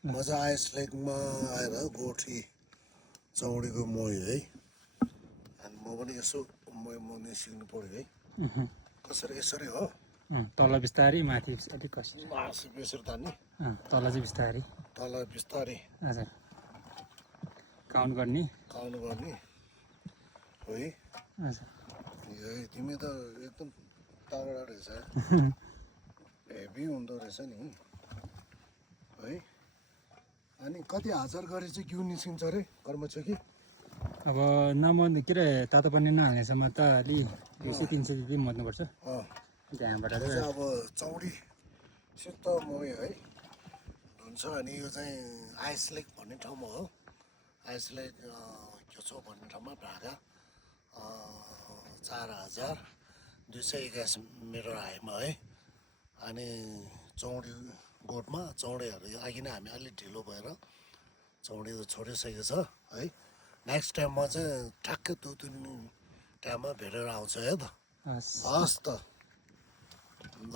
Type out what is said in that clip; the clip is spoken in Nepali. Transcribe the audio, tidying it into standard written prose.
म चाहिँ आइस लेकमा आएर गोठी चौडीको मोही है अनि म पनि यसो मोही सिक्नु पऱ्यो है कसरी यसरी हो तल बिस्तारै माथि अलिक कसरी मासु बेसेर तान्ने तल चाहिँ बिस्तारै तल बिस्तारै हजुर काउन्ट गर्ने काउन्ट गर्ने है हजुर तिमी त एकदम तगडा रहेछ हेभी हुँदो रहेछ नि है अनि कति हजार गरे चाहिँ घिउ निस्किन्छ अरे कर्मचोकी अब नमद के अरे तातो पानी नहाल्नेसम्म त अलि 200-300 जति मर्नुपर्छ त्यहाँबाट चाहिँ अब चौडीसित मोही है हुन्छ अनि यो चाहिँ आइस लेक भन्ने ठाउँमा हो आइस लेक के छ भन्ने ठाउँमा भाडा 4221 मिटर हाइटमा है अनि चौडी गोठमा चौडेहरू अघि नै हामी अलिक ढिलो भएर चौडी त छोडिसकेको छ है नेक्स्ट टाइममा चाहिँ ठ्याक्कै 2-3 टाइममा भेटेर आउँछ है त हस् त ल